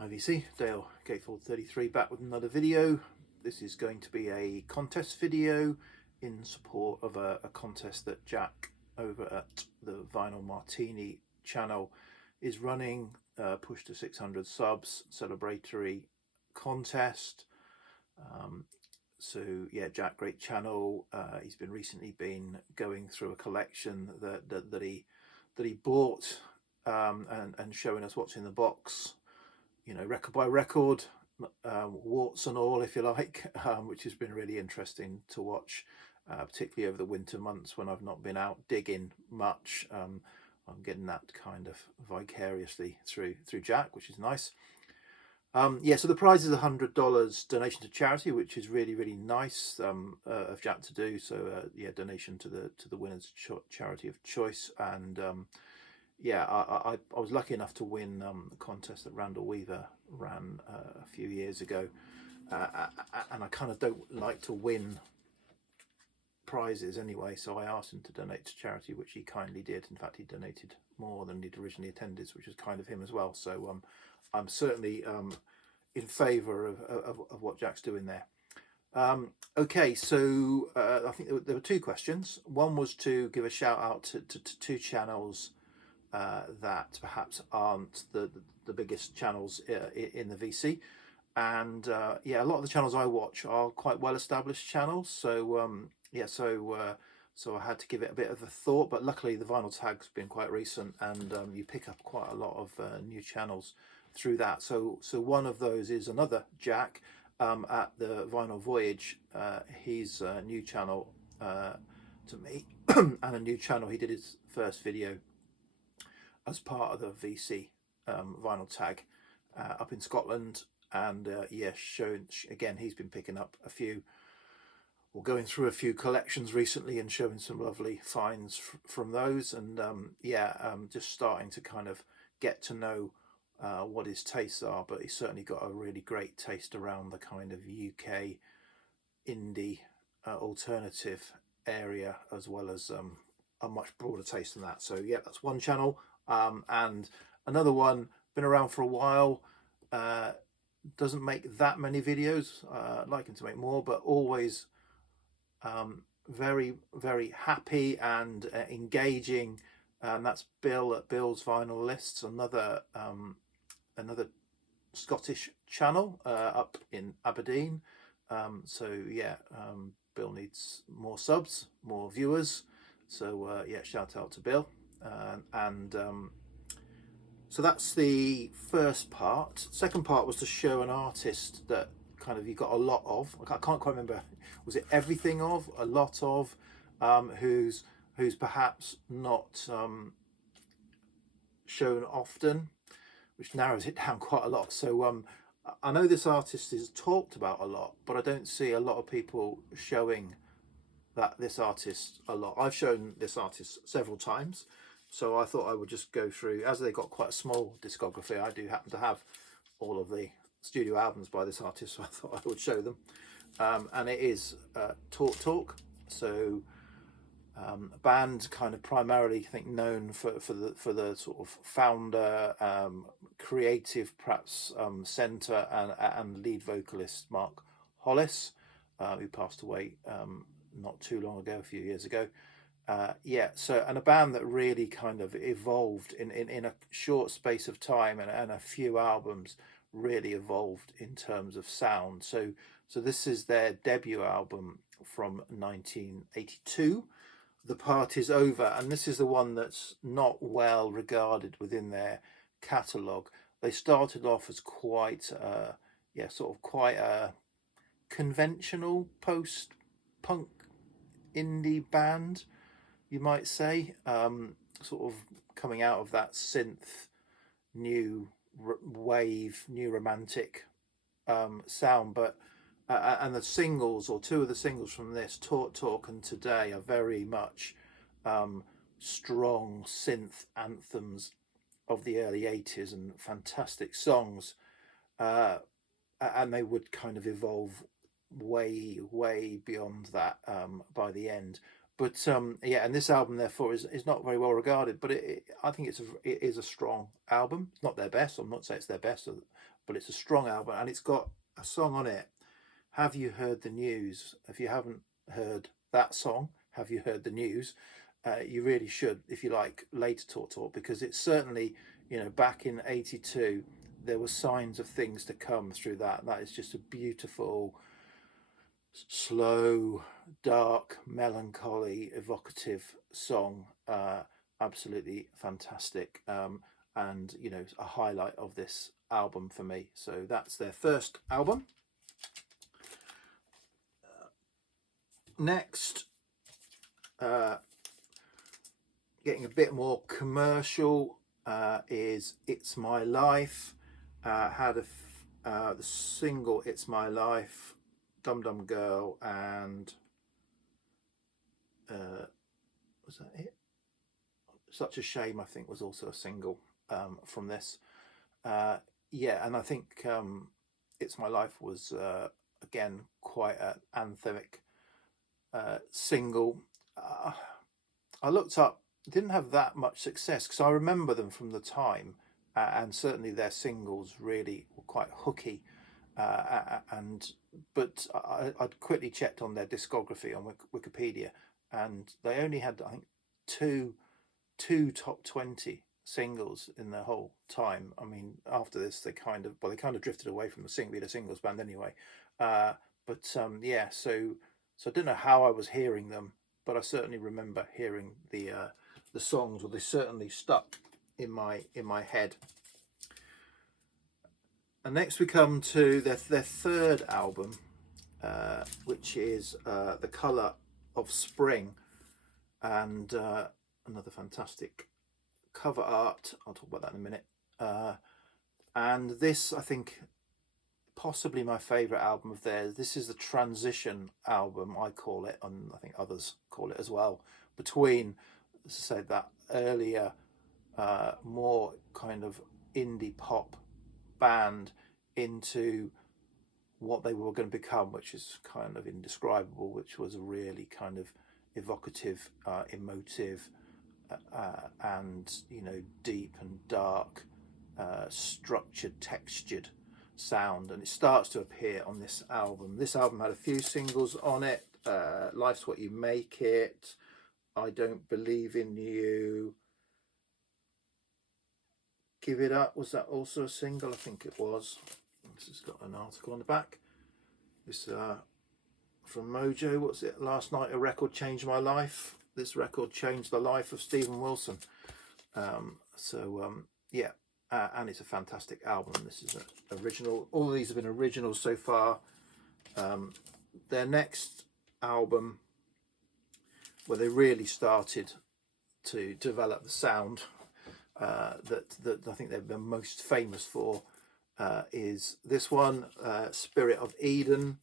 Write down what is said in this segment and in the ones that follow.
IVC, Dale Gatefold 33 back with another video. This is going to be a contest video in support of a contest that Jack over at the Vinyl Martini channel is running. Push to 600 subs celebratory contest. So yeah, Jack, great channel. He's been recently going through a collection that he bought and showing us what's in the box. You know, record by record, warts and all, if you like, which has been really interesting to watch, particularly over the winter months when I've not been out digging much. I'm getting that kind of vicariously through Jack, which is nice. Yeah, so the prize is $100 donation to charity, which is really nice of Jack to do. So yeah, donation to the winner's charity of choice. And yeah, I was lucky enough to win the contest that Randall Weaver ran a few years ago, and I kind of don't like to win prizes anyway, so I asked him to donate to charity, which he kindly did. In fact, he donated more than he'd originally intended, which was kind of him as well. So I'm certainly in favour of what Jack's doing there. Okay, so I think there were two questions. One was to give a shout out to two channels that perhaps aren't the biggest channels in the VC, and yeah, a lot of the channels I watch are quite well established channels. So yeah, so I had to give it a bit of a thought, but luckily the vinyl tag's been quite recent, and you pick up quite a lot of new channels through that. So one of those is another Jack at the Vinyl Voyage. He's a new channel to me and a new channel. He did his first video as part of the VC vinyl tag up in Scotland, and yeah, again, he's been picking up a few, or going through a few collections recently and showing some lovely finds from those. And yeah, just starting to kind of get to know what his tastes are, but he's certainly got a really great taste around the kind of UK indie alternative area, as well as a much broader taste than that. So yeah, that's one channel. And another one, been around for a while, doesn't make that many videos, I'd like him to make more, but always very happy and engaging, and that's Bill at Bill's Vinyl Lists, another Scottish channel up in Aberdeen. So yeah, Bill needs more subs, more viewers, so yeah, shout out to Bill. And so that's the first part. Second part was to show an artist that kind of you got a lot of. I can't quite remember, was it everything of, a lot of, who's perhaps not shown often, which narrows it down quite a lot. So I know this artist is talked about a lot, but I don't see a lot of people showing this artist a lot. I've shown this artist several times, so I thought I would just go through, as they got quite a small discography. I do happen to have all of the studio albums by this artist, so I thought I would show them. And it is Talk. So a band kind of primarily, I think, known for the sort of founder, creative perhaps centre and lead vocalist Mark Hollis, who passed away not too long ago, a few years ago. Yeah, so, and a band that really kind of evolved in a short space of time, and a few albums really evolved in terms of sound. So this is their debut album from 1982, The Party's Over, and this is the one that's not well regarded within their catalogue. They started off as quite yeah, sort of quite a conventional post-punk indie band, you might say, sort of coming out of that synth, new wave, new romantic sound. But and the singles, or two of the singles from this, Talk and Today, are very much strong synth anthems of the early 80s and fantastic songs, and they would kind of evolve way beyond that by the end. But yeah, and this album therefore is not very well regarded, but I think it is a strong album. It's not their best. I'm not saying it's their best, but it's a strong album, and it's got a song on it. Have you heard the news? If you haven't heard that song, have you heard the news? You really should, if you like Later Talk, because it's certainly, back in '82, there were signs of things to come through that. That is just a beautiful, slow, dark, melancholy, evocative song. Absolutely fantastic. And, a highlight of this album for me. So that's their first album. Next, getting a bit more commercial, is It's My Life. Had the single It's My Life, Dum Dum Girl, and was that it? Such a Shame, I think, was also a single from this. Yeah, and I think It's My Life was, again, quite an anthemic single. I looked up, didn't have that much success, because I remember them from the time, and certainly their singles really were quite hooky. But I'd quickly checked on their discography on Wikipedia, and they only had, I think, two top 20 singles in the whole time. I mean, after this, they kind of drifted away from being a singles band anyway. Yeah, so I don't know how I was hearing them, but I certainly remember hearing the songs, or they certainly stuck in my head. And next we come to their third album, which is The Colour of Spring, and another fantastic cover art. I'll talk about that in a minute. And this, I think, possibly my favourite album of theirs. This is the transition album, I call it, and I think others call it as well, between, as I said, that earlier, more kind of indie pop band into what they were going to become, which is kind of indescribable, which was a really kind of evocative, emotive, and deep and dark, structured, textured sound. And it starts to appear on this album. This album had a few singles on it: Life's What You Make It, I Don't Believe in You, Give It Up. Was that also a single? I think it was. This has got an article on the back. This from Mojo. What's it? Last Night a Record Changed My Life. This record changed the life of Stephen Wilson. Yeah, and it's a fantastic album. This is an original. All of these have been originals so far. Their next album, where they really started to develop the sound that I think they're most famous for, is this one, Spirit of Eden.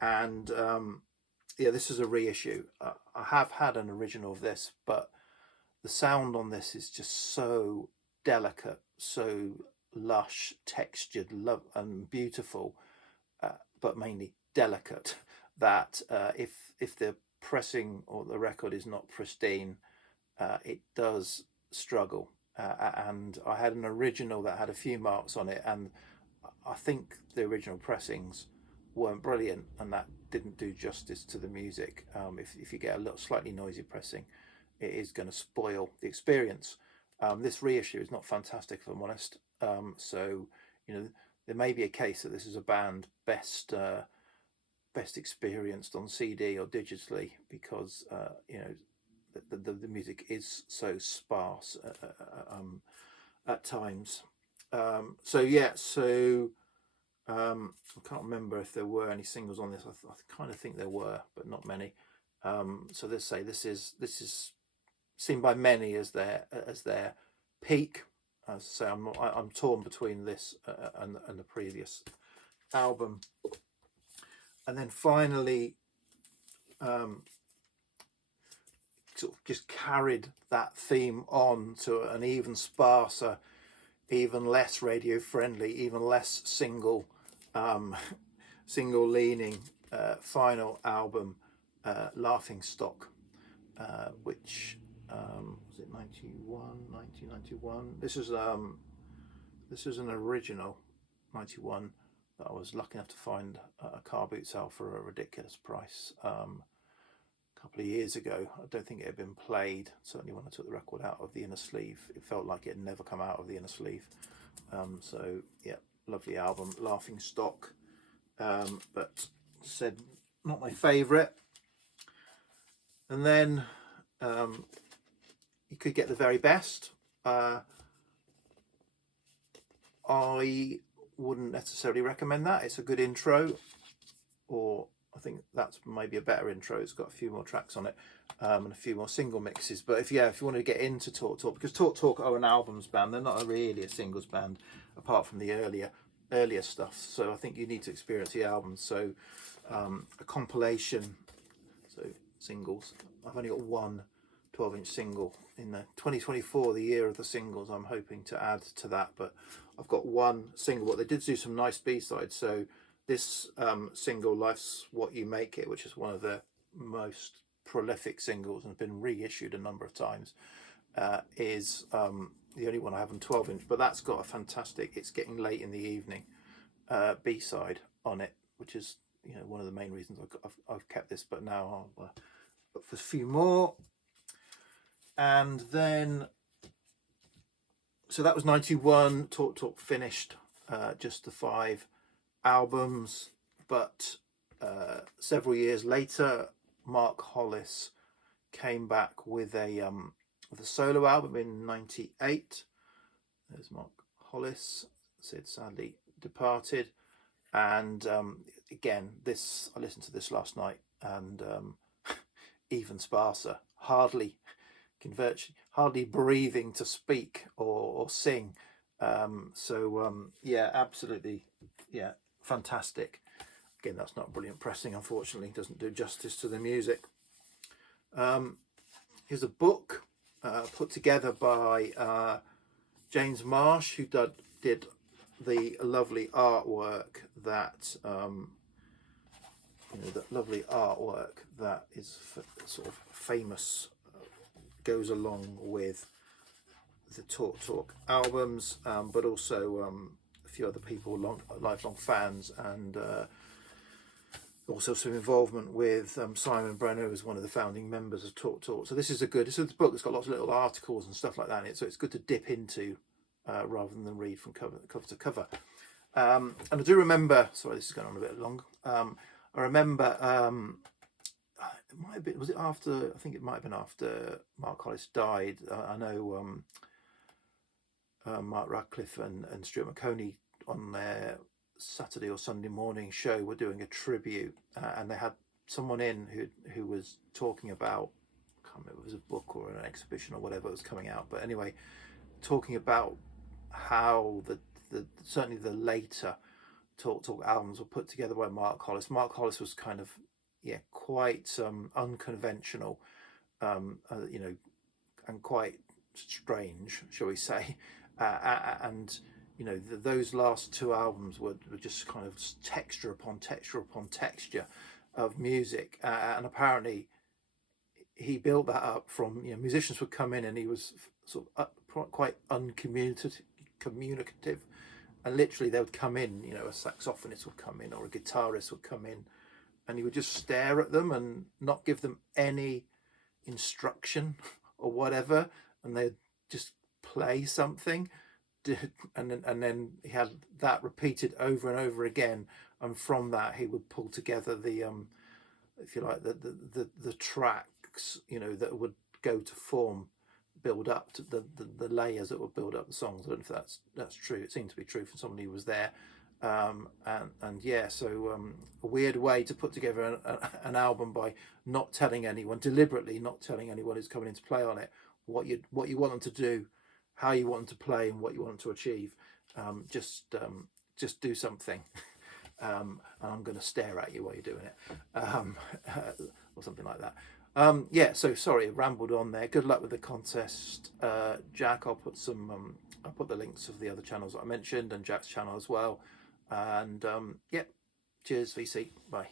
And yeah, this is a reissue. I have had an original of this, but the sound on this is just so delicate, so lush, textured, and beautiful, but mainly delicate, that if the pressing or the record is not pristine, it does struggle. And I had an original that had a few marks on it, and I think the original pressings weren't brilliant, and that didn't do justice to the music. If you get a little slightly noisy pressing, it is going to spoil the experience. This reissue is not fantastic, if I'm honest. So there may be a case that this is a band best experienced on CD or digitally, because the music is so sparse at times. I can't remember if there were any singles on this. I kind of think there were, but not many. So let's say this is seen by many as their peak. As I say, I'm torn between this and the previous album. And then finally, sort of just carried that theme on to an even sparser, even less radio friendly, even less single leaning final album, Laughing Stock. which was it 1991? This is an original 91 that I was lucky enough to find at a car boot sale for a ridiculous price a couple of years ago. I don't think it had been played. Certainly when I took the record out of the inner sleeve, it felt like it had never come out of the inner sleeve. So yeah, lovely album, Laughing Stock, but said not my favourite. And then you could get the very best. I wouldn't necessarily recommend that. It's a good intro, or I think that's maybe a better intro. It's got a few more tracks on it, and a few more single mixes. But if you want to get into Talk Talk, because Talk Talk are an albums band, they're not really a singles band apart from the earlier stuff. So I think you need to experience the albums. So a compilation, so singles. I've only got one 12-inch single in the 2024, the year of the singles. I'm hoping to add to that, but I've got one single. But they did do some nice B-sides. So this single, Life's What You Make It, which is one of the most prolific singles and has been reissued a number of times, is the only one I have on 12-inch. But that's got a fantastic It's Getting Late in the Evening B-side on it, which is one of the main reasons I've kept this. But now I'll look for a few more. And then, so that was 91. Talk Talk finished just the 5 albums, but several years later, Mark Hollis came back with a solo album in '98. There's Mark Hollis. Sid sadly departed, and again, I listened to this last night, and even sparser, hardly breathing to speak or sing. Yeah, absolutely, yeah, fantastic. Again, that's not brilliant pressing, unfortunately, doesn't do justice to the music. Here's a book put together by James Marsh, who did the lovely artwork that is sort of famous, goes along with the Talk Talk albums, but also a few other people, lifelong fans, and also some involvement with Simon Brenner, who's one of the founding members of Talk Talk. So this is a book that's got lots of little articles and stuff like that in it, so it's good to dip into rather than read from cover to cover. And I do remember, sorry, this is going on a bit long. I remember it might have been, was it after? I think it might have been after Mark Hollis died. I know Mark Radcliffe and Stuart McConey on their Saturday or Sunday morning show were doing a tribute, and they had someone in who was talking about, I can't remember if it was a book or an exhibition or whatever was coming out, but anyway, talking about how certainly the later Talk Talk albums were put together by Mark Hollis. Mark Hollis was kind of quite unconventional, and quite strange, shall we say, and those last 2 albums were just kind of texture upon texture upon texture of music, and apparently he built that up from musicians would come in and he was sort of quite uncommunicative, and literally they would come in, a saxophonist would come in or a guitarist would come in, and he would just stare at them and not give them any instruction or whatever, and they'd just play something, and then he had that repeated over and over again, and from that he would pull together the if you like the tracks that would go to form, build up to the layers that would build up the songs. I don't know if that's true. It seemed to be true for somebody who was there. And yeah, so a weird way to put together an album by not telling anyone, deliberately not telling anyone who's coming in to play on it what you want them to do, how you want them to play, and what you want them to achieve. Just do something, and I'm going to stare at you while you're doing it, or something like that. Yeah, so sorry, I rambled on there. Good luck with the contest, Jack. I'll put the links of the other channels that I mentioned and Jack's channel as well. And yeah, cheers, VC. Bye.